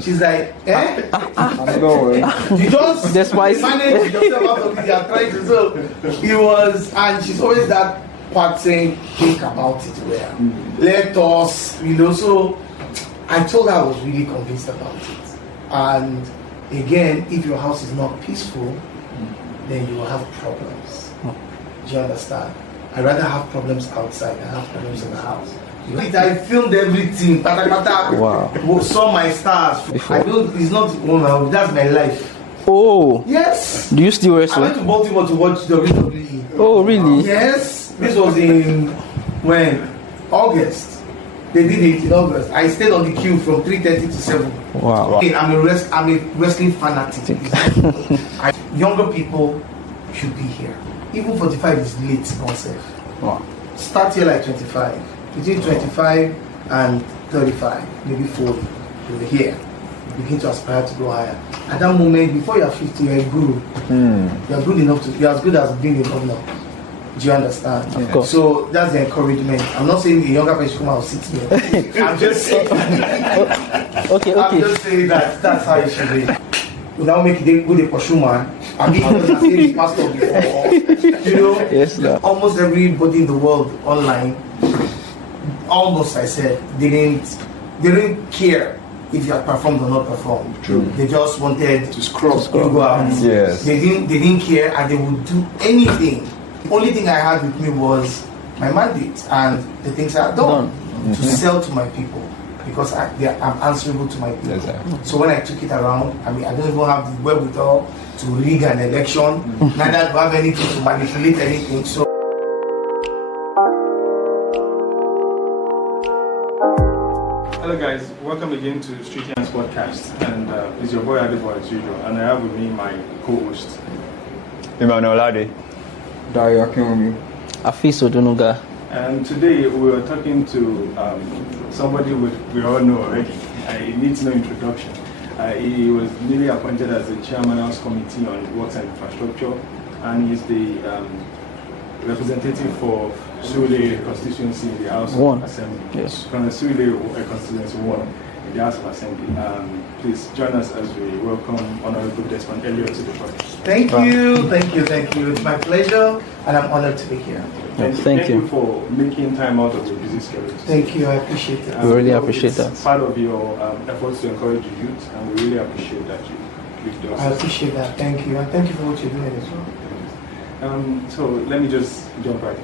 She's like, eh? You just manage yourself out of it. You are trying to. So it was, and she's always that part saying, think about it well. Let us, So I told her I was really convinced about it. And again, if your house is not peaceful, then you will have problems. Do you understand? I'd rather have problems outside than have problems in the house. I filmed everything. Wow. Saw my stars. It's not one. That's my life. Oh. Yes. Do you still wrestle? I went to Baltimore to watch WWE. Oh, really? Yes. This was in August. They did it in August. I stayed on the queue from 3:30 to 7. Wow. I'm a wrestling fanatic. Younger people should be here. Even 45 is late concept. Wow. Start here like 25. Between 25 and 35, maybe 40, you're here. You begin to aspire to go higher. At that moment, before you're 50, you're a guru. You're good enough you're as good as being a governor. Do you understand? Of course. So that's the encouragement. I'm not saying the younger person come out and sit here. I'm just saying. Okay. I'm just saying that's how it should be. You now make it good a pursue man. I mean, I was saying pastor before. Yes, sir. Almost everybody in the world online, almost I said, they didn't care if you had performed or not performed. True. They just wanted to scroll. Go out. Yes. They didn't care, and they would do anything. The only thing I had with me was my mandate and the things I had done to sell to my people, because I'm answerable to my people. Exactly. So when I took it around, I don't even have the wherewithal to rig an election, neither do I have anything to manipulate anything. So hello guys, welcome again to Street Yarnz Podcast, and it's your boy Adebo as usual, and I have with me my co-host Emmanuel Ade. Dario Akinwumi. Afiso Donuga. And today we are talking to somebody we all know already. He needs no introduction. He was newly appointed as the chairman House Committee on Works and Infrastructure, and he's the representative for Sule constituency in the House of Assembly. Yes. From the Sule constituency 1 in the House of Assembly. Please join us as we welcome Honorable Desmond Elliot to the podcast. Thank you. It's my pleasure, and I'm honored to be here. Thank you for making time out of your busy schedule. Thank you, I appreciate it. We really appreciate that. It's part of your efforts to encourage the youth, and we really appreciate that you've done. I appreciate that. Thank you, and thank you for what you're doing as well. So let me just jump right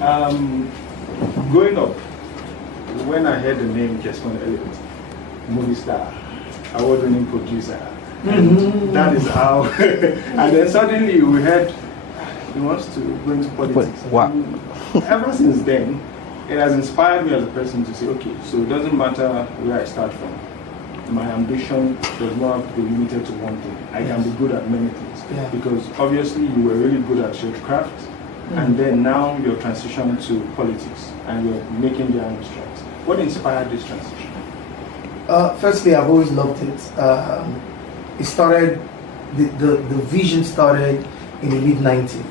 in. Growing up, when I heard the name Desmond Elliot, movie star, award-winning producer, and that is how. And then suddenly we heard he wants to go into politics. Wow. Ever since then, it has inspired me as a person to say, okay, so it doesn't matter where I start from. My ambition does not have to be limited to one thing. I can be good at many things. Yeah. Because obviously you were really good at your craft, and then now you're transitioning to politics and you're making the army strides. What inspired this transition? Firstly, I've always loved it. It started, the vision started in the mid-90s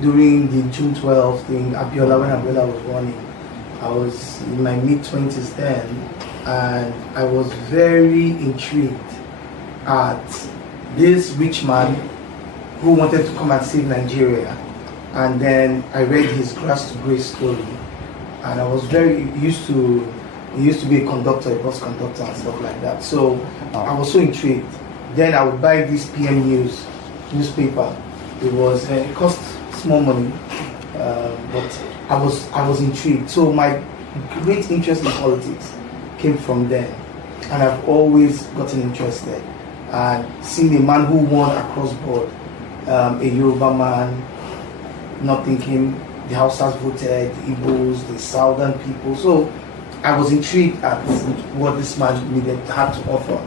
during the June 12th thing. When Abiola was running, I was in my mid-20s then, and I was very intrigued at this rich man who wanted to come and save Nigeria. And then I read his Grass to Grace story, and I was very used to. He used to be a conductor, a bus conductor and stuff like that. So I was so intrigued. Then I would buy this PM News newspaper. It cost small money, but I was intrigued. So my great interest in politics came from then, and I've always gotten interested. And seeing a man who won across board, a Yoruba man, not thinking the Hausas voted, the Igbos, the Southern people. So I was intrigued at what this man had to offer.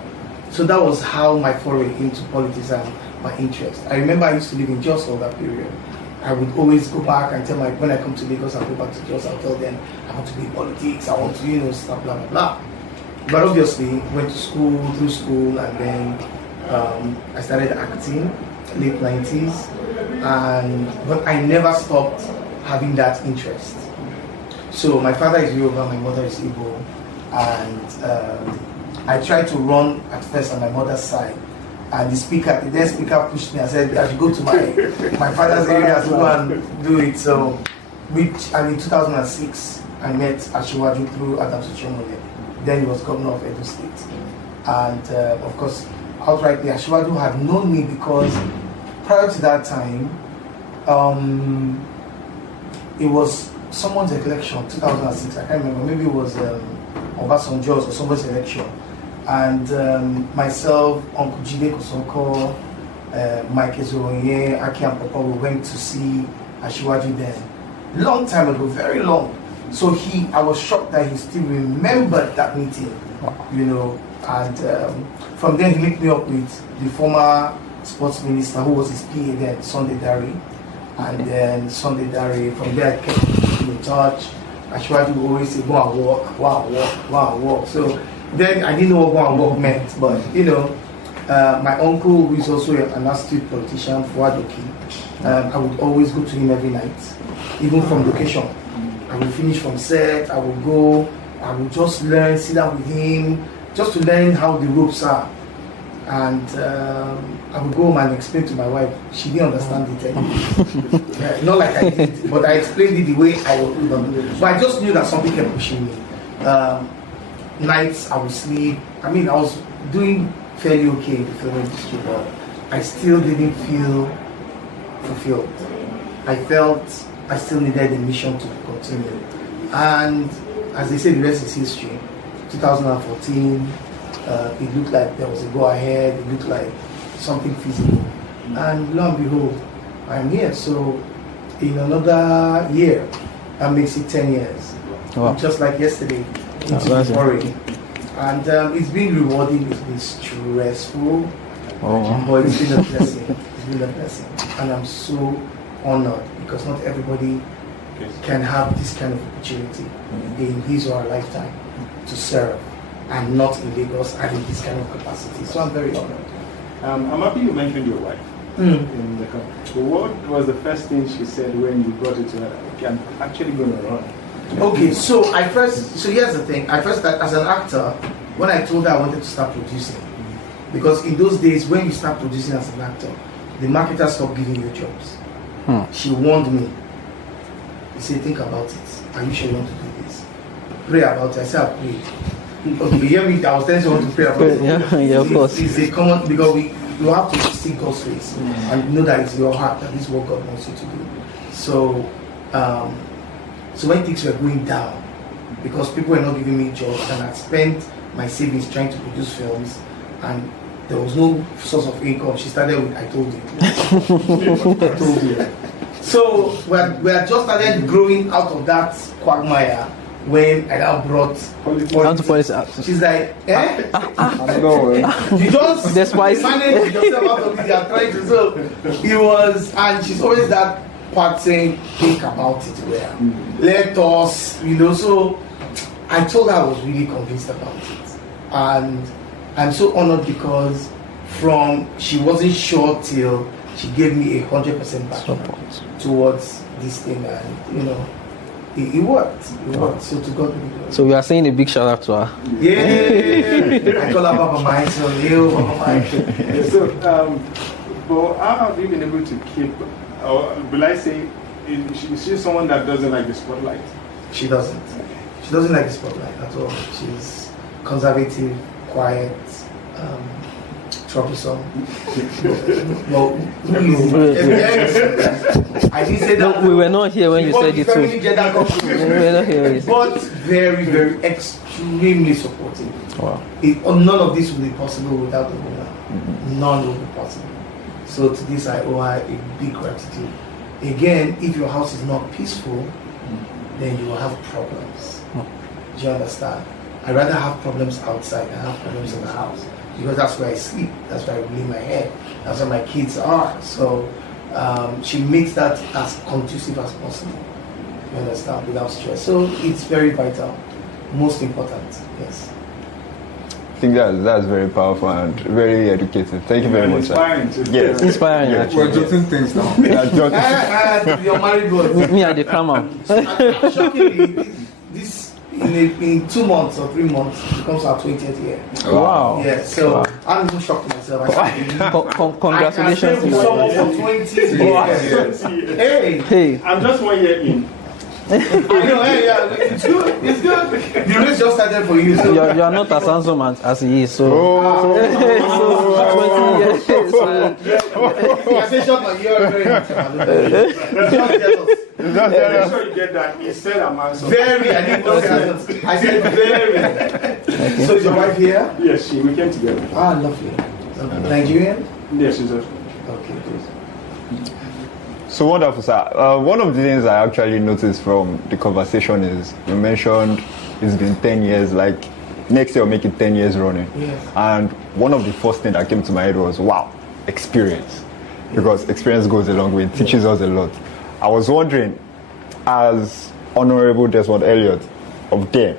So that was how my foray into politics and my interest. I remember I used to live in Jos all that period. I would always go back and tell when I come to Lagos, I'll go back to Jos, I'll tell them I want to be in politics, I want to, stuff, blah, blah, blah. But obviously, went to school, and then I started acting, late 90s, but I never stopped having that interest. So my father is Yoruba, my mother is Igbo, and I tried to run at first on my mother's side, and the then speaker pushed me and said I should go to my father's area to go and do it. So, in 2006, I met Asiwaju through Adams Ochemole. Then he was governor of Edo State, and of course, outrightly, Asiwaju had known me because prior to that time, it was someone's election, 2006. I can't remember. Maybe it was Obasanjo's or someone's election. And myself, Uncle Jide Kosoko, Mike Ezoroye, Aki and Papa, we went to see Asiwaju then. Long time ago, very long. So I was shocked that he still remembered that meeting, you know. And from then he linked me up with the former sports minister who was his PA then, Sunday Dari. And then Sunday Dari, from there I kept in touch. Asiwaju would always say, go and walk, go and walk, go and walk. So then I didn't know what go and walk meant, but you know, my uncle, who is also an astute politician, Fuadoki, I would always go to him every night, even from location. I would finish from set, I would go, I would just learn, sit down with him, just to learn how the ropes are. And I would go home and explain to my wife. She didn't understand it anyway. Not like I did, but I explained it the way I would. But I just knew that something kept pushing me. Nights I would sleep. I mean, I was doing fairly okay in the film industry, but I still didn't feel fulfilled. I felt I still needed a mission to continue. And as they say, the rest is history. 2014, it looked like there was a go ahead, it looked like something feasible. And lo and behold, I'm here. So in another year, that makes it 10 years. Wow. Just like yesterday, it's boring. And it's been rewarding, it's been stressful, but it's been a blessing. It's been a blessing. And I'm so honored because not everybody can have this kind of opportunity in his or her lifetime to serve, and not in Lagos and in this kind of capacity. So I'm very honored. I'm happy you mentioned your wife in the country. So what was the first thing she said when you brought it to her? Okay, I'm actually going to run. Okay, so here's the thing. I first, as an actor, when I told her I wanted to start producing, because in those days when you start producing as an actor, the marketers stop giving you jobs. She warned me. He said, think about it. Are you sure you want to do this? Pray about it. I said, I prayed. Okay, you hear me? I was telling you want to pray about it. Yeah, of course. It's a common, because you have to seek God's face and know that it's your heart, that this is what God wants you to do. So, so when things were going down, because people were not giving me jobs, and I spent my savings trying to produce films, and there was no source of income, she started with, I told you. I told you. So we had just started growing out of that quagmire when I now brought politics. She's like, eh? I know, You just That's why manage yourself out of it, you're trying to. So it was, and she's always that part saying, think about it well. Let us, you know. So I told her I was really convinced about it. And I'm so honored because she wasn't sure till she gave me 100% back towards this thing, and you know, it worked. It worked. So to God be the glory. So we are saying a big shout out to her. Yeah, I call her Papa Mike. So you, Papa Mike. So, but how have you been able to keep? Or will I say, is she someone that doesn't like the spotlight? She doesn't. She doesn't like the spotlight at all. She's conservative, quiet, troublesome. Well, I didn't say that. No, we were not here when you said it too. We were not here. But very, very extremely supportive. Wow. None of this would be possible without the woman. None would be possible. So to this I owe her a big gratitude. Again, if your house is not peaceful, then you will have problems. Do you understand? I'd rather have problems outside than have problems in the house. Because that's where I sleep, that's where I lay my head, that's where my kids are. So she makes that as conducive as possible, you understand, without stress. So it's very vital, most important, yes. I think that's very powerful and very educative. Thank you very much. Inspiring too. Yes. Inspiring, Yeah. actually. We're jotting things now. You're married boy. Me and the crammer. Shockingly, this in 2 months or 3 months, it becomes our 20th year. Wow. Yeah, so Wow. I'm even shocked myself. Congratulations. I can stay with someone for 20 years. Yes. Hey, Hey. I'm just 1 year in. I know, hey, yeah, it's good. It's good. The race just started for you. So. You are not as handsome as he is, so. Oh. So 20 years. So, I say short, but you're very handsome. Just jealous. Make sure you get that. He said I'm handsome. Very, I didn't say handsome. I said very. So is your wife here? Yes, we came together. Ah, lovely. Nigerian? Yes, she's a. Okay, good. So wonderful, sir. One of the things I actually noticed from the conversation is you mentioned it's been 10 years, like next year will make it 10 years running. Yes. And one of the first things that came to my head was, wow, experience. Because experience goes a long way, it teaches us a lot. I was wondering, as Honorable Desmond Elliot of then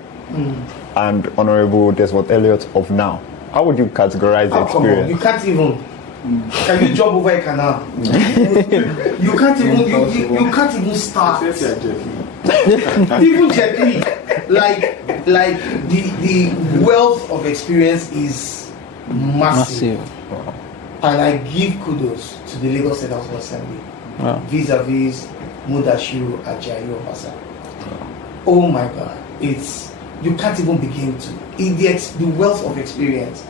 and Honorable Desmond Elliot of now, how would you categorize the Come on, experience? you can't even. Can you jump over a canal? You can't even. You can't even start. Even Jet Li, like the wealth of experience is massive. And I give kudos to the Lagos State House of Assembly vis-a-vis Mudashiru Ajayi Obasa. Oh my God, you can't even begin to. The wealth of experience.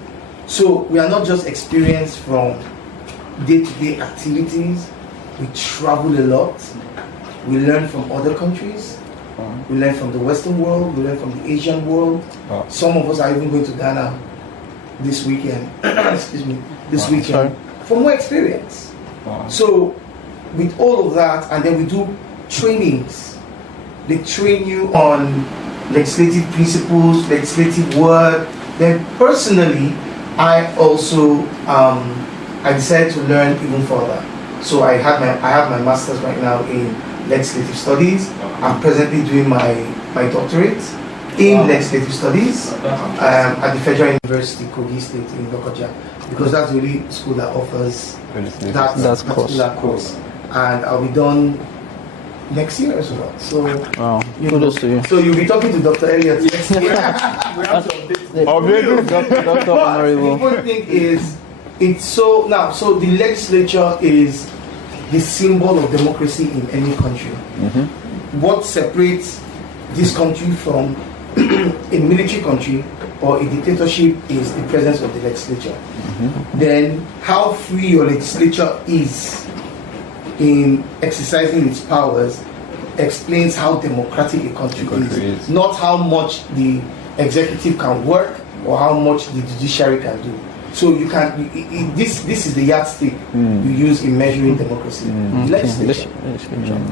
So we are not just experienced from day-to-day activities. We travel a lot. We learn from other countries. We learn from the Western world. We learn from the Asian world. Some of us are even going to Ghana this weekend. Excuse me, this weekend for more experience. So with all of that, and then we do trainings. They train you on legislative principles, legislative work. Then personally, I also I decided to learn even further. So I have my master's right now in legislative studies. I'm presently doing my doctorate in legislative studies at the Federal University Kogi State in Lokoja, because that's the only school that offers that particular course. And I'll be done next year as well. So kudos to you. So you'll be talking to Dr. Elliot next year. Dr. Honorable. The important thing is, so the legislature is the symbol of democracy in any country. What separates this country from a military country or a dictatorship is the presence of the legislature. Then how free your legislature is in exercising its powers explains how democratic a country is, not how much the executive can work or how much the judiciary can do. So you can this is the yardstick you use in measuring democracy. Legislature.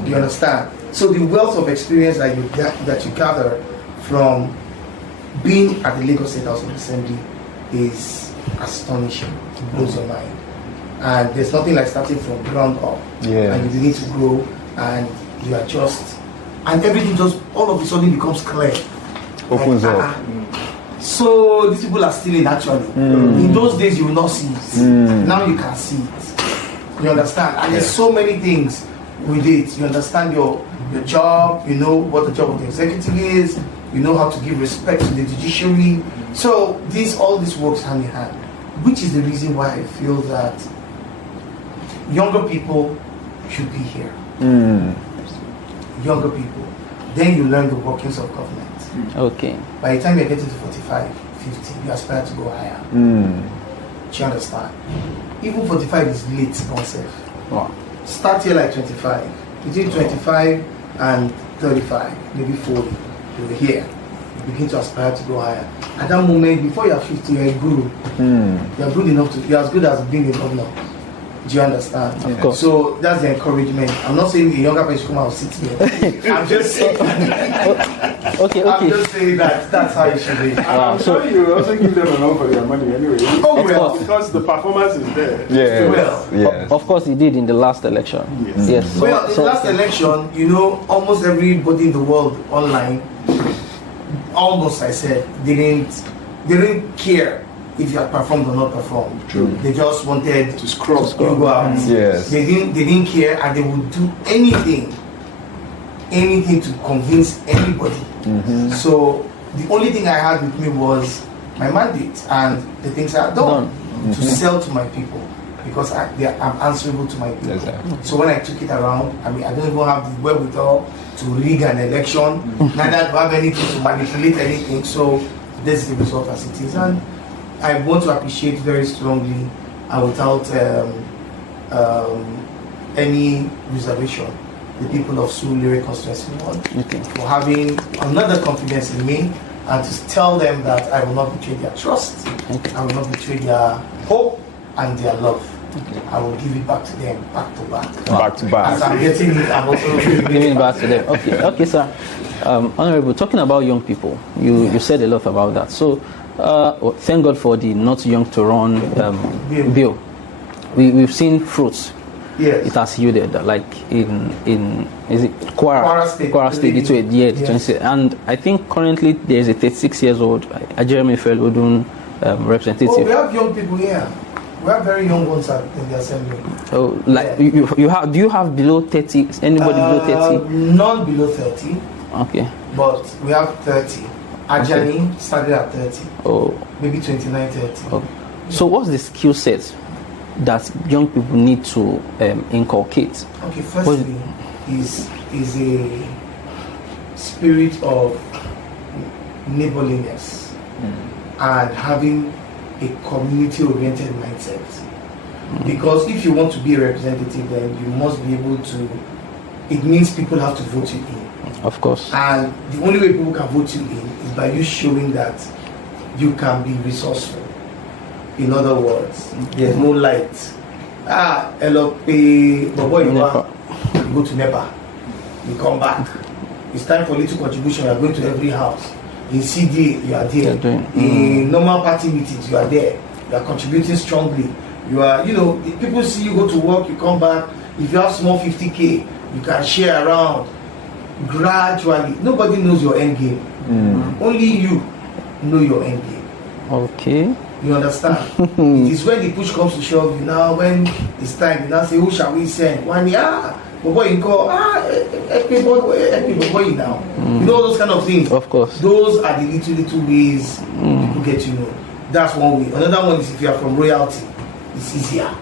You understand? So the wealth of experience that you gather from being at the Lagos State House of Assembly is astonishing. It blows your mind. And there's nothing like starting from ground up. And you begin to grow and you adjust. And everything just all of a sudden becomes clear. Opens up. So these people are stealing actually. In those days you will not see it. Now you can see it. You understand? And there's so many things with it. You understand your job, you know what the job of the executive is, you know how to give respect to the judiciary. So all this works hand in hand. Which is the reason why I feel that younger people should be here. Younger people. Then you learn the workings of government. Okay. By the time you're getting to 45, 50, you aspire to go higher. Do you understand? Even 45 is late concept. Wow. Start here like 25. Between 25 and 35, maybe 40, you're here. You begin to aspire to go higher. At that moment, before you're 50, you're a guru. You're good enough you're as good as being a governor. Do you understand? Of course. So that's the encouragement. I'm not saying the younger person should come out and sit here. I'm just saying. Okay. I'm just saying that's how it should be. I'm sure you also give them a lot for their money anyway. Oh, well. Because the performance is there. Of course, he did in the last election. Yes. Well, in the last election, you know, almost everybody in the world online, almost I said, they didn't care if you had performed or not performed. True. They just wanted To scroll. you go out. Yes. They didn't care, and they would do anything anything to convince anybody. So the only thing I had with me was my mandate and the things I've done to sell to my people, because I'm answerable to my people. Exactly. So when I took it around, I don't even have the wherewithal to rig an election, neither do I have anything to manipulate anything. So this is the result as it is, and I want to appreciate very strongly and without any reservation the people of Surulere Constituency 1 for having another confidence in me, and to tell them that I will not betray their trust, I will not betray their hope and their love. I will give it back to them, back to back. Back to back. As I'm getting it, I'm also Giving it back to them. Okay, sir. Honorable, talking about young people, you said a lot about that. So, thank God for the Not Young to Run bill. We've seen fruits. Yes. It has yielded, like in is it Kwara State, and I think currently there is a 36-year-old Jeremy Felodun representative. Oh, we have young people here. We have very young ones in the assembly. Oh, like you have? Do you have below 30? Anybody below 30? None below 30. Okay. But we have 30. Ajani started at 30. Oh. Maybe 29, 30. Oh. So what's the skill set that young people need to inculcate? Okay, firstly, is a spirit of neighborliness and having a community-oriented mindset. Because if you want to be a representative, then you must be able to. It means people have to vote you in. Of course. And the only way people can vote you in is by you showing that you can be resourceful. In other words, there's no light. LP, but boy, you go to NEPA, you come back. It's time for little contribution. You are going to every house. In CD, you are there. In normal party meetings, you are there. You are contributing strongly. You are, if people see you go to work, you come back. If you have small 50K, you can share around gradually. Nobody knows your end game. Only you know your end game. Okay. You understand? It is when the push comes to shove, when it's time, you now say, who shall we send? One year, boy, you call, everybody now. You know those kind of things. Of course. Those are the little ways people get to know. That's one way. Another one is if you are from royalty, it's easier.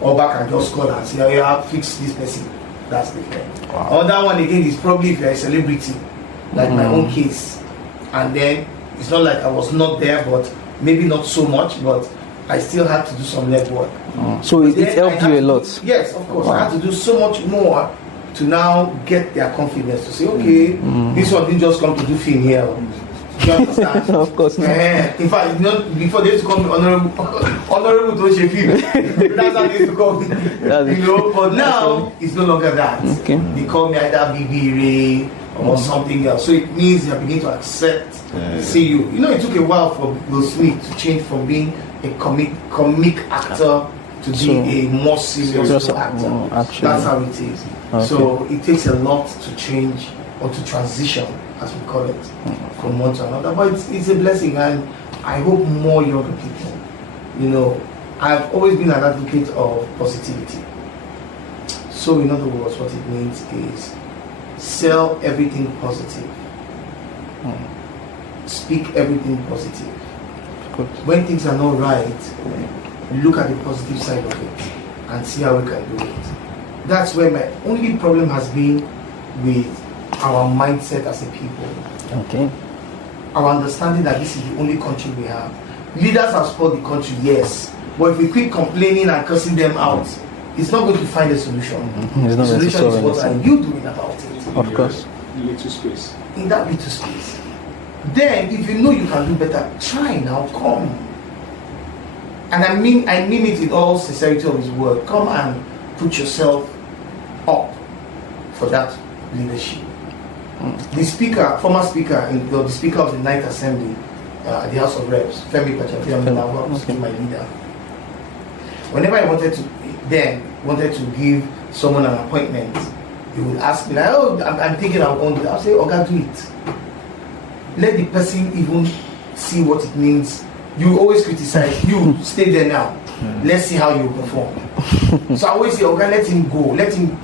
Or back and just call and say, oh, you have fixed this person. That's different. Wow. Another one again is probably if you're a celebrity, like my own case. And then it's not like I was not there, but maybe not so much, but I still had to do some legwork. So it helped you a lot? Yes, of course. Wow. I had to do so much more to now get their confidence to say, okay, this one didn't just come to do film here. You understand? Of course. In fact, before they used to call me honorable to film. That's how they used to call me. But now it's no longer that. Okay. They call me either BB Ray or something else. So it means they are beginning to accept, see you. It took a while for Will Smith to change from being a comic actor to be a more serious actor. That's how it is. Okay. So it takes a lot to change or to transition, as we call it, from one to another. But it's a blessing, and I hope more younger people. I've always been an advocate of positivity. So in other words, what it means is sell everything positive. Speak everything positive. Good. When things are not right, look at the positive side of it and see how we can do it. That's where my only problem has been with our mindset as a people. Okay. Our understanding that this is the only country we have. Leaders have spoiled the country, yes. But if we quit complaining and cursing them out, it's not going to find a solution. The solution is what are you doing about it? Of course. Little space. In that little space. Then, if you know you can do better, try now, come. And I mean it in all sincerity of his word. Come and put yourself up for that leadership. The speaker, former speaker, the speaker of the Ninth Assembly, the House of Reps, Femi Pachapiamina, was my leader. Whenever I wanted to give someone an appointment, he would ask me, like, I'm thinking I'm going to do it. I'll say, okay, do it. Let the person even see what it means. You always criticize. You stay there now. Let's see how you perform. So I always say, okay, let him go. Let him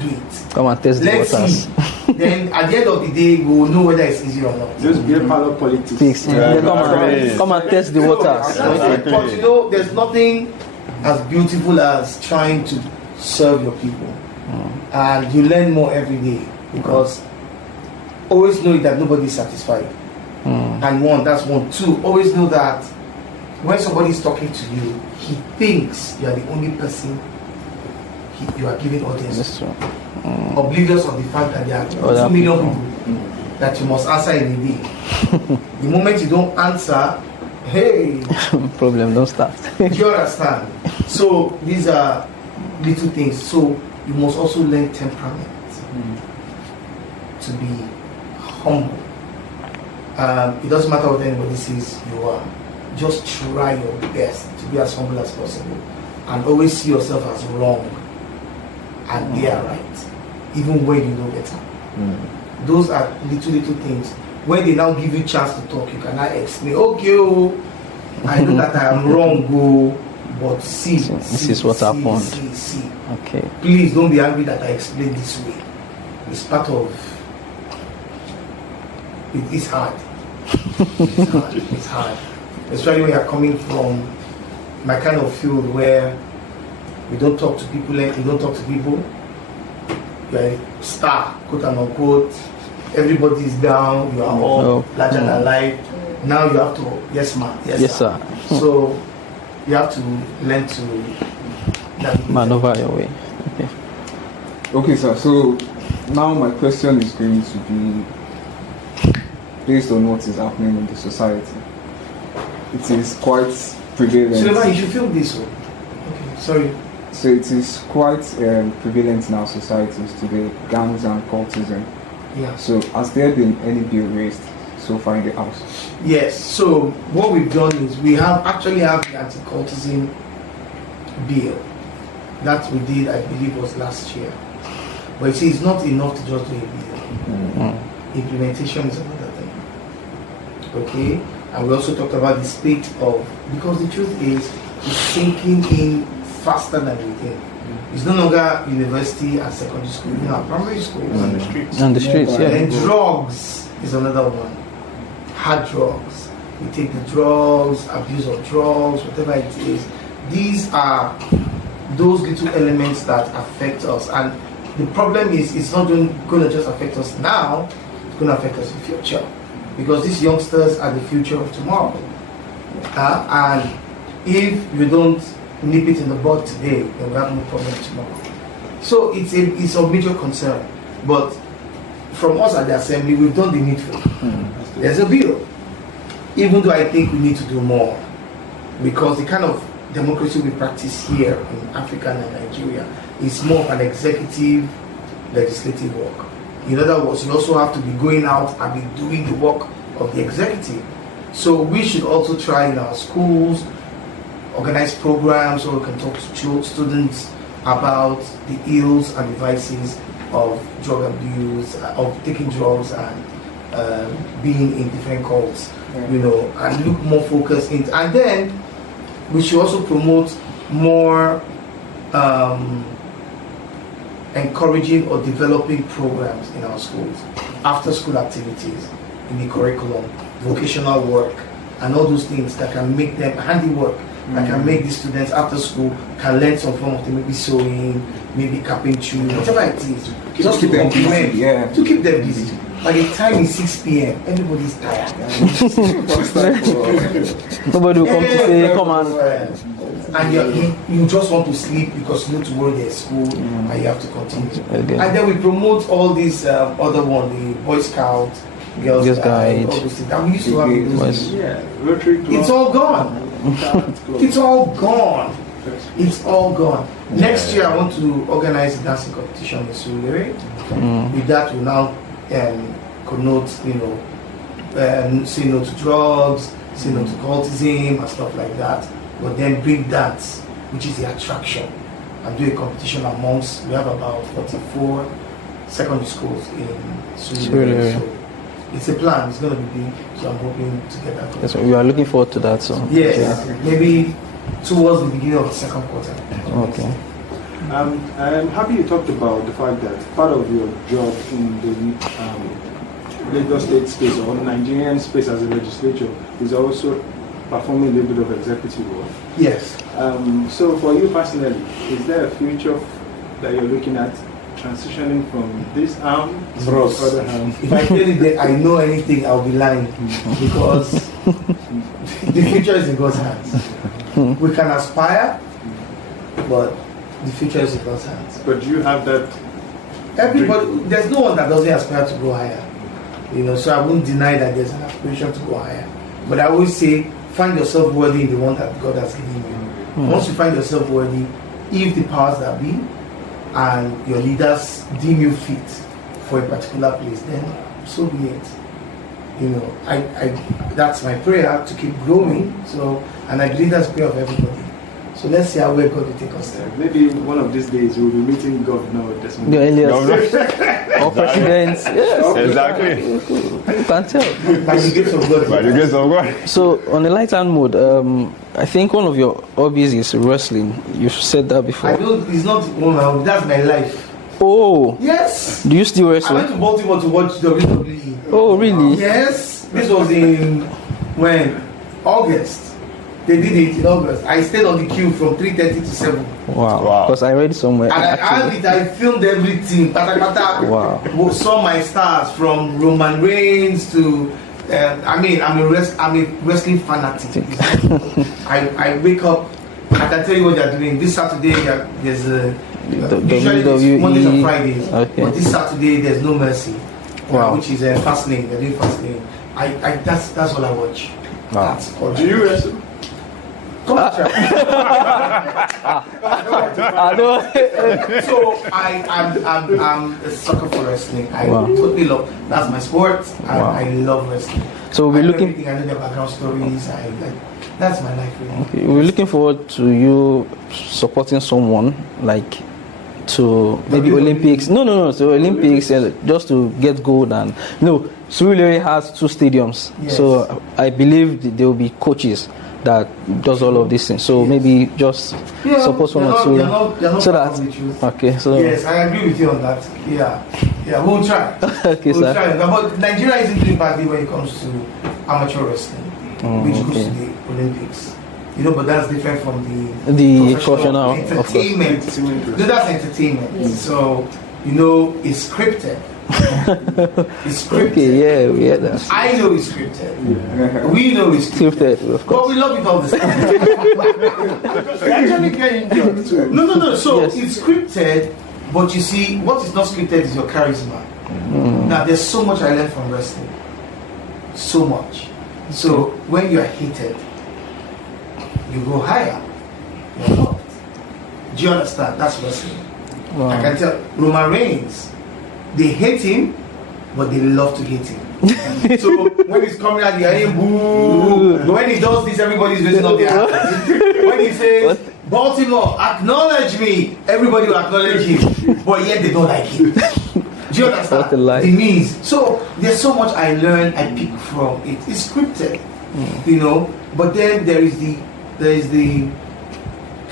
do it. Come and test the waters. Let's see. then at the end of the day, we will know whether it's easy or not. Just beer parlor politics. Come and test the waters. But you know, there's nothing as beautiful as trying to serve your people. And you learn more every day because always know that nobody is satisfied. And one, that's one. Two, always know that when somebody is talking to you, he thinks you are the only person you are giving audience. That's true. Oblivious of the fact that there are 2 million people that you must answer in a day. The moment you don't answer, hey, problem don't start. do you understand? So these are little things. So you must also learn temperament, to be humble. It doesn't matter what anybody says you are. Just try your best to be as humble as possible, and always see yourself as wrong and they are right, even when you know better. Those are little things. When they now give you chance to talk, you cannot explain. Okay, I know that I am wrong, but see, this is what happened. See. Okay. Please don't be angry that I explained this way. It's part of. It is hard. It's hard. Especially when you're coming from my kind of field where we don't talk to people, you're a star, quote and unquote. Everybody is down, you are all larger than life. Now you have to, yes ma'am, yes sir. So you have to learn to maneuver your way. Okay. Okay, sir. So now my question is going to be based on what is happening in the society. It is quite prevalent. So you should feel this way. Okay, sorry. So it is quite prevalent in our societies today, gangs and cultism. Yeah. So has there been any bill raised so far in the House? Yes. So what we've done is we actually have the anti-cultism bill that we did, I believe, was last year. But you see, it's not enough to just do a bill. Implementation is another thing. Okay. And we also talked about the state of, because the truth is, it's sinking in faster than we think. It's no longer university and secondary school, primary school. On the streets. On the streets, yeah. And drugs is another one. Hard drugs. We take the drugs, abuse of drugs, whatever it is. These are those little elements that affect us. And the problem is, it's not going to just affect us now, it's going to affect us in the future. Because these youngsters are the future of tomorrow. And if you don't nip it in the bud today, then we have no problem tomorrow. So it's of major concern. But from us at the Assembly, we've done the needful. There's a bill. Even though I think we need to do more. Because the kind of democracy we practice here in Africa and Nigeria is more of an executive, legislative work. In other words, you also have to be going out and be doing the work of the executive. So we should also try in our schools, organize programs so we can talk to students about the ills and the vices of drug abuse, of taking drugs and being in different cults, and look more focused in. And then we should also promote more encouraging or developing programs in our schools, after school activities, in the curriculum, vocational work, and all those things that can make them handiwork, that can make the students after school can learn some form of thing, maybe sewing, maybe carpentry, whatever it is, just to complement, to keep them busy. By the time it's 6 p.m., everybody's tired. Nobody will come to say, come on. And you just want to sleep because you know tomorrow there's school and you have to continue. Okay. And then we promote all these other one, the Boy Scout, Girls Guide, all those things that we used to have. Those Rotary Club. It's all gone. It's all gone. It's all gone. Next year I want to organize a dancing competition in Surulere. With that we now connote, say no to drugs, say no to cultism and stuff like that. But then bring dance, which is the attraction, and do a competition amongst, we have about 44 secondary schools in Surulere. So it's a plan, it's going to be big, so I'm hoping to get that. Yes, we are looking forward to that. So yes, maybe towards the beginning of the second quarter. Okay. I'm happy you talked about the fact that part of your job in the Lagos State space or Nigerian space as a legislature is also performing a little bit of executive work. Yes. So for you personally, is there a future that you're looking at transitioning from this arm to the other arm? If I tell you that I know anything, I'll be lying because the future is in God's hands. We can aspire, but the future is in God's hands. But do you have that? Everybody, there's no one that doesn't aspire to go higher. So I won't deny that there's an aspiration to go higher. But I always say, find yourself worthy in the one that God has given you. Once you find yourself worthy, if the powers that be and your leaders deem you fit for a particular place, then so be it. I that's my prayer, to keep growing. So, and I believe that's the prayer of everybody. So let's see how we're going to take us there. Maybe one of these days we'll be meeting Governor Desmond or President. Yes, exactly. You can tell. By the grace of God. By the grace of God. So on a light-hand mode, I think one of your hobbies is wrestling. You've said that before. I don't. It's not one of my hobbies. That's my life. Oh. Yes. Do you still I wrestle? went to Baltimore to watch WWE. Oh, really? Yes. This was in August. They did it in August. I stayed on the queue from 3:30 to 7. Wow. Because I read it somewhere. And I filmed everything. Wow. Saw my stars from Roman Reigns to. I'm a wrestling fanatic. I wake up. I can tell you what they're doing. This Saturday there's usually it's Mondays and Fridays. Okay. But this Saturday there's No Mercy. Wow. Which is fascinating. They're doing fascinating. That's all I watch. Wow. That's all. Do you wrestle? Come on, try. So I'm a sucker for wrestling. I totally love. That's my sport. I love wrestling. So we'll be looking. Everything. I know their background stories. That's my life. Really. Okay. We're looking forward to you supporting someone like to maybe Olympics. No. So Olympics, just to get gold and Surulere has 2 stadiums. Yes. So I believe there will be coaches that does all of these things. So maybe just support one or two. They're not so that okay. So yes, I agree with you on that. Yeah, we'll try. Okay, we'll sir. try. But Nigeria isn't doing badly when it comes to amateur wrestling, which goes to the Olympics. But that's different from the professional entertainment. That's entertainment. So it's scripted. It's scripted. Okay, yeah, we had that. I know it's scripted. Yeah. We know it's scripted. Of course. But we love it all the time. Actually get injured too. No. So it's scripted, but you see, what is not scripted is your charisma. Now, there's so much I learned from wrestling. So much. So when you are hated, you go higher. You're loved. Do you understand? That's wrestling. Wow. I can tell Roman Reigns. They hate him, but they love to hate him. So when he's coming out, they're saying boo. But when he does this, everybody's raising up their hands. When he says, Baltimore, acknowledge me, everybody will acknowledge him. But yet they don't like him. Do you understand? It means. So there's so much I learn, I pick from it. It's scripted, But then there is the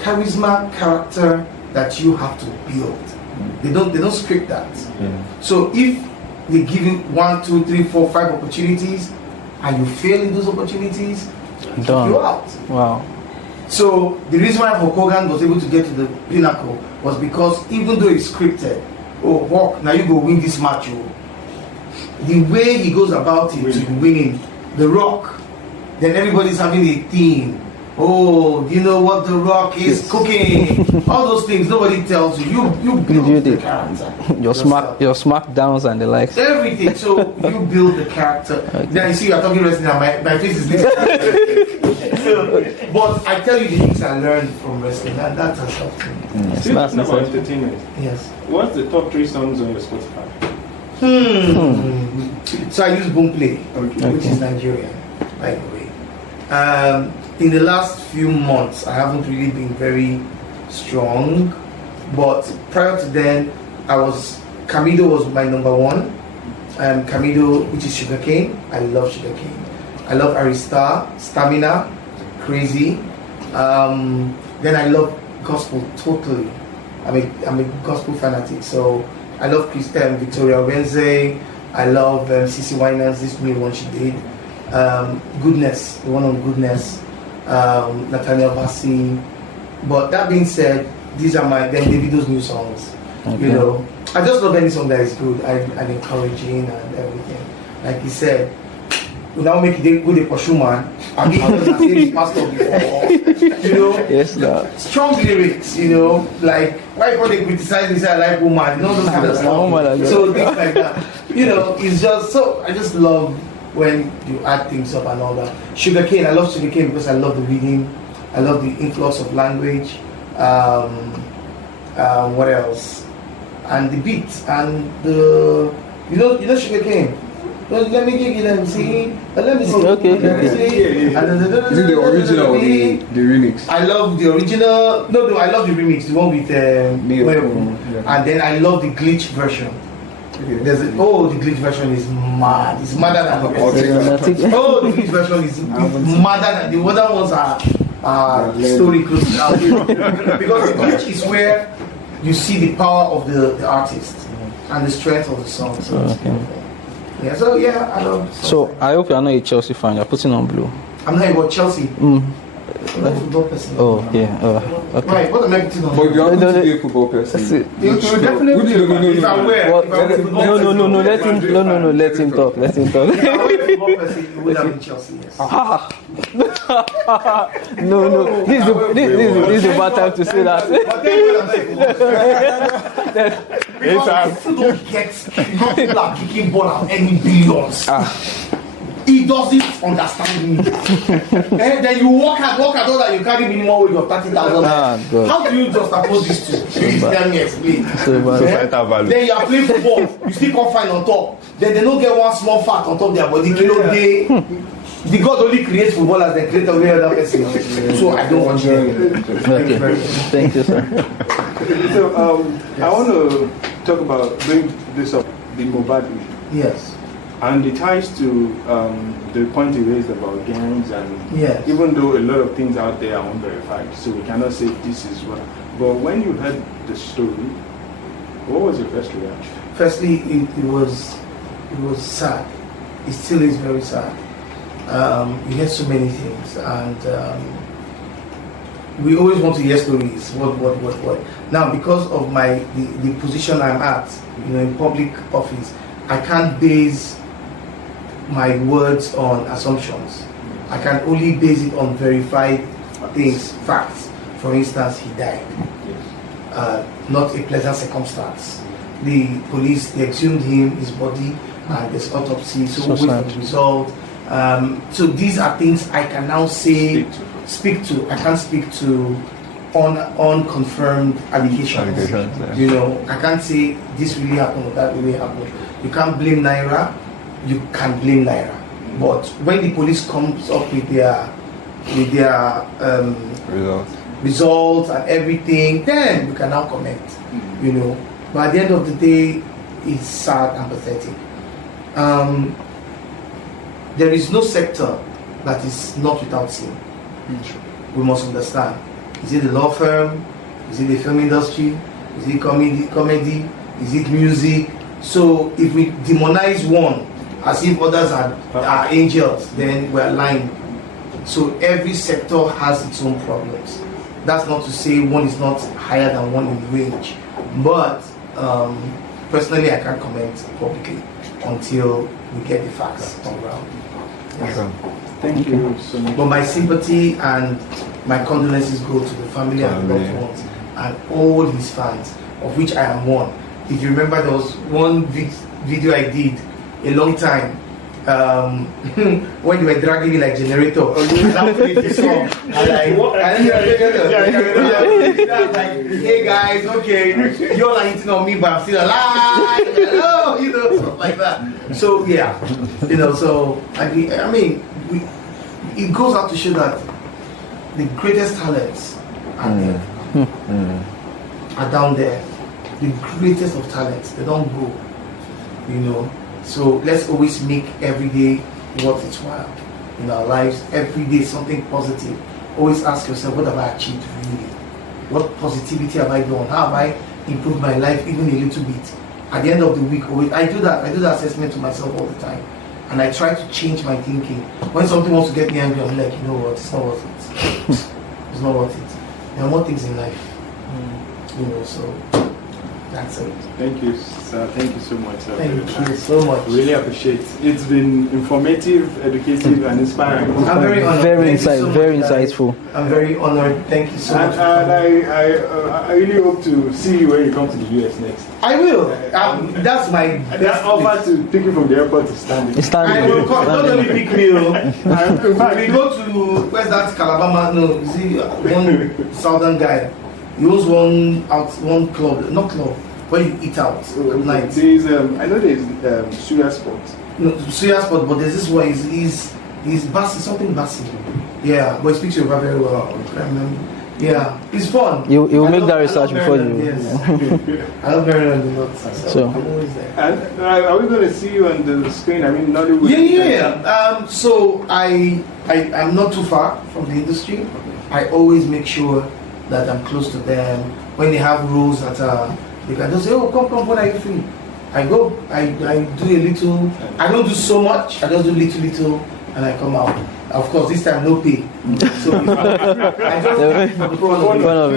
charisma character that you have to build. They don't script that. So if they give you 1, 2, 3, 4, 5 opportunities and you fail in those opportunities, kick you out. Wow. So the reason why Hulk Hogan was able to get to the pinnacle was because even though it's scripted, Hulk, now you go win this match. The way he goes about it to winning, The Rock, then everybody's having a theme. Oh, you know what The Rock is cooking? All those things nobody tells you. You build the character. Your smackdowns and the likes. Everything. So you build the character. Okay. Now you see you're talking wrestling now. My face is this. But I tell you the things I learned from wrestling. That has helped me. Speaking about entertainment. Yes. What's the top 3 songs on your Spotify? So I use Boomplay, which is Nigerian, by the way. In the last few months, I haven't really been very strong, but prior to then, Camido was my number 1. Camido, which is Sugarcane. I love Sugarcane. I love Arista, Stamina, Crazy. Then I love gospel totally. I'm a gospel fanatic. So I love Victoria Wednesday. I love CC Winans, this new one she did. Goodness, the one on Goodness. Nathaniel Bassi. But that being said, these are Davido's new songs. Okay. You know, I just love any song that is good and encouraging and everything. Like he said, we now make it good pursue man. I mean, I was saying pastor before. You know, Yes, sir. strong lyrics. You know, like why can't they criticize me? Say I like woman, you know, those kind of stuff. So things like that. You know, it's just so. I just love when you add things up and all that. Sugarcane, I love Sugarcane because I love the reading. I love the influx of language. What else? And the beat and the you know Sugarcane. Well, let me give you them see. Let me see. Okay. Is it the original or the remix? I love the original. No, I love the remix. The one with and then I love the glitch version. Okay. The glitch version is mad. It's madder than the rest. Oh, the glitch version is madder than the other ones are story close because the glitch is where you see the power of the artist and the strength of the song. So, Okay. yeah, so yeah, I love. So I hope you are not a Chelsea fan. You're putting on blue. I'm not about Chelsea. I'm not a football person. Oh, yeah. Okay. Right, what am I putting on? But if you happen No, to be a football person, That's it. You should definitely. If I were, Well, if I were a football person, let him talk. Let him talk. if I were a football person, it would have been Chelsea. Yes. No. This is the bad time to say that. But then when I'm not a football person, because people don't get how people are kicking ball out any billions. He doesn't understand me. And then you work hard, all that you carry minimum wage of 30,000. God. How do you just oppose this to? Please tell me, explain. So bad. Societal value. Then you are playing football, you still come fine on top. Then they don't get one small fat on top of their body. The God only creates footballers than create every other person. So I don't want you. Okay. Thank you, sir. So I want to talk about bring this up the Mobad issue. Yes. And it ties to the point you raised about gangs, and Yes. even though a lot of things out there are unverified, so we cannot say this is what. But when you heard the story, what was your first reaction? Firstly, it was sad. It still is very sad. You hear so many things, and we always want to hear stories. What? Now, because of the position I'm at, in public office, I can't base my words on assumptions. I can only base it on verified things, facts. For instance, he died. Not a pleasant circumstance. The police, they exhumed him, his body, and there's autopsy, so we'll wait for the result. So these are things I can now say, speak to. I can't speak to unconfirmed allegations. Yeah. I can't say this really happened or that really happened. You can't blame Naira. You can blame Naira. But when the police comes up with their results and everything, then you can now comment. But at the end of the day, it's sad and pathetic. There is no sector that is not without sin. We must understand. Is it the law firm? Is it the film industry? Is it comedy? Is it music? So if we demonize one as if others are angels, then we're lying. So every sector has its own problems. That's not to say one is not higher than one in range. But personally, I can't comment publicly until we get the facts on ground. Yes. Thank you so much. But my sympathy and my condolences go to the family and the loved ones and all his fans, of which I am one. If you remember, there was one video I did a long time when you were dragging me like generator. That was the song. Like, hey guys, okay, you're like hitting on me, but I'm still alive. Hello, stuff like that. So yeah, so I mean, it goes out to show that the greatest talents are there, are down there. The greatest of talents, they don't go, So let's always make every day worth its while in our lives. Every day something positive. Always ask yourself, what have I achieved really? what positivity have I done? How have I improved my life even a little bit? At the end of the week, I do that assessment to myself all the time. And I try to change my thinking. When something wants to get me angry, I'm like, you know what, it's not worth it. It's not worth it. There are more things in life. You know, so that's it. Thank you, sir. Thank you so much, sir. Thank you so much. Really appreciate it. It's been informative, educative, and inspiring. I'm very honored. Very Thank you so very much, guys. insightful. I'm very honored. Thank you so much. And I really hope to see you when you come to the US next. I will. That's my That best offer place. to pick you from the airport to stand. It's I standing. will come. Don't only Standing. pick me. We go to where's that Calabar? No, you see one southern guy. He owns one club, not club, where you eat out at night. There's I know there's Suya Sport. No, Suya Sport, but there's this one. He's Bassi, something Bassi. Yeah, but he speaks Yoruba very well. I can't remember. Yeah, it's fun. You I make love- that I research love before Maryland, you. Yes. I love Maryland a lot. So- I'm always there. And are we going to see you on the screen? I mean, Nollywood. Yeah. So I'm not too far from the industry. I always make sure that I'm close to them. When they have roles that they can just say, oh, come, when are you free? I go. I do a little. I don't do so much. I just do little, and I come out. Of course, this time no pay. So I just for the pro bono.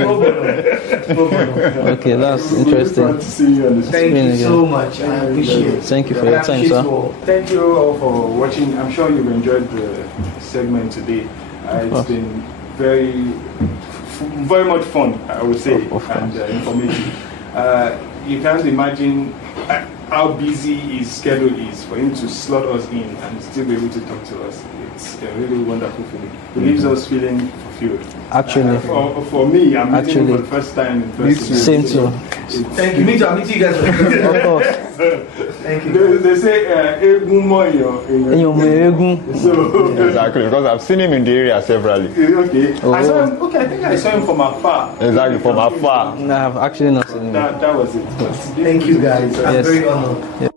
Okay, that's We're interesting. glad to see you on the screen. Thank you Really so much. I appreciate it. Thank you for I your time, appreciate sir. you all. Thank you all for watching. I'm sure you've enjoyed the segment today. It's been very much fun, I would say, Of course. and informative. You can't imagine how busy his schedule is for him to slot us in and still be able to talk to us. It's a really wonderful feeling. It leaves us feeling fulfilled. Actually. For me, I'm meeting him Actually. for the first time in Me person. too. Same too. Thank you. Me too. I'll meet you guys. Of course. Thank you. They say, "Egun moyo." So, Exactly, because I've seen him in the area severally. okay. I saw him. Okay, I think I saw him from afar. Exactly, from afar. I have actually not seen him. That was it. Thank you guys. I'm Yes. very honored. Yeah.